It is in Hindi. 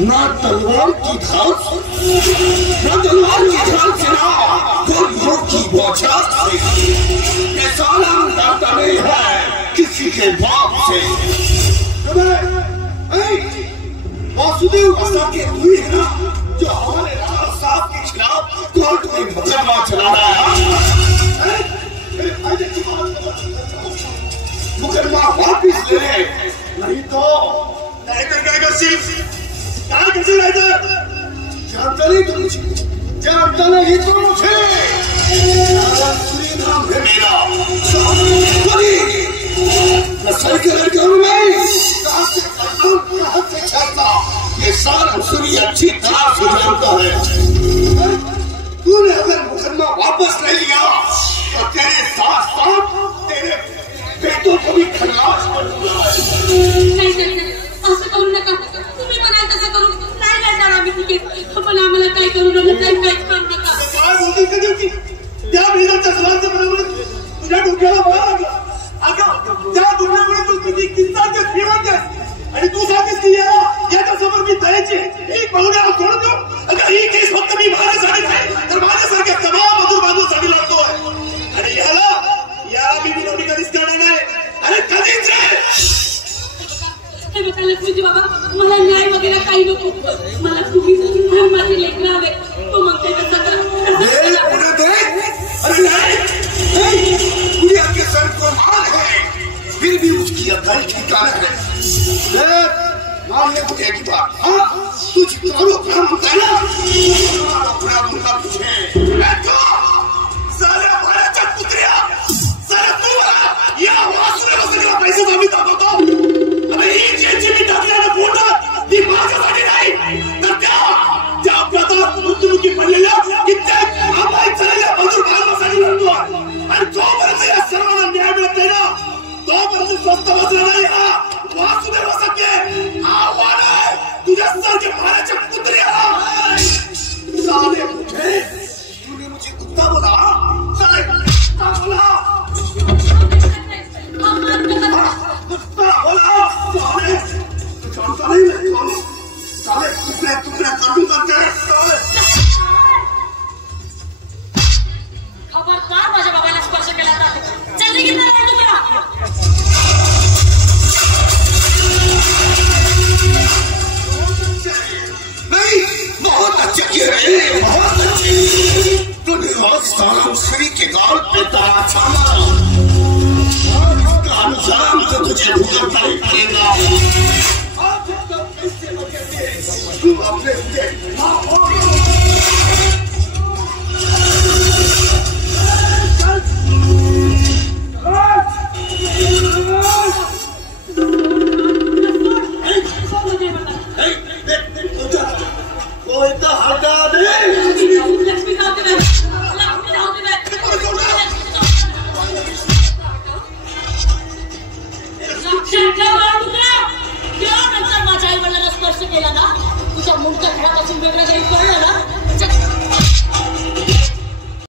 ना तलवार की धार से, ना तलवार की धार से, ना गोलियों की बौछार से। ये साला डरता नहीं है किसी के बाप से। वासुदेव के हुई है ना जो हमारे राणा साहब के खिलाफ कोर्ट में मुकदमा चला रहा है। मुकदमा वापिस ले ले, नहीं तो जानता नहीं तो मुझे, जानता नहीं तो मुझे। नाम है मेरा नस्ल के लड़का हूँ मैं, कहाँ से करता हूँ, कहाँ से चलता, ये सारा सुनी अच्छी तरह से जानता है। तूने अगर मुकदमा वापस ले लिया तो तेरे साथ साथ तेरे बेटों को भी खलास कर दूंगा। असं करू नका, तुम्ही म्हणाल तसं करू, नाही लढणार आम्ही तिकीट, पण आम्हाला काय करू नका, काहीच करू नका। काय बोलतोय का देवकी? त्या बिलाच्या सलांच्या बरोबर तुझ्या डोक्याला मार लागला। अगं त्या दुनियामुळे तू किती किंचाचे श्रीमंत आहेस आणि तू सांगतेस की याच्या समोर मी दयाची ही पाहुण्याला सोडतो। अगं ही केस फक्त मी माझ्यासाठी नाही तर माझ्यासारख्या तमाम मजूर बांधवांसाठी लढतोय आणि याला मी विनोदी कधीच करणार नाही। अरे कधीच हे बघा लक्ष्मीजी बाबा, मला न्याय वगैरे काही नको, मला तुम्ही माझी लेकरं हवे, तो म्हणते तसं कर। अरे नहीं, गुड़िया के सर को मार है, फिर भी उसकी अकल ठिकाना है। मारने को एक बात, हाँ तुझ करो अपना मुकाना, अपना मुका तुझे। सारे बड़े पुत्रिया, सारे तू या वासुदेव का पैसे कमी दाखवतो। अबे ही चेंजी मी टाकल्यानं पोटात ती माझ्यासाठी नाही तर त्या प्रताप मृत्युमुखी पडलेल्या कित्येक आबाई चाललेल्या मजूर बांधवांसाठी लढतो आणि जोपर्यंत या सर्वांना न्याय मिळत नाही ना तोपर्यंत स्वस्त बसला नाही हा वासुदेव सख्खे आव्हान आहे तुझ्यासारखे महाराच्या पुत्र्याला। साले मुझे तूने मुझे कुत्ता बोला, साले कुत्ता बोला, कुत्ता बोला, साले जानता नहीं मैं कौन, साले टुकड़े टुकड़े कर दूंगा तेरे साले। खबरदार माझ्या बाबाला स्पर्श केला तर चल की मला तुला। नहीं बहुत अच्छे किए रे, बहुत अच्छे। तूने रोज साला श्री के गाल पे तारा छाना, इसका अंजाम तो तुझे भुगतना ही पड़ेगा। तू अपने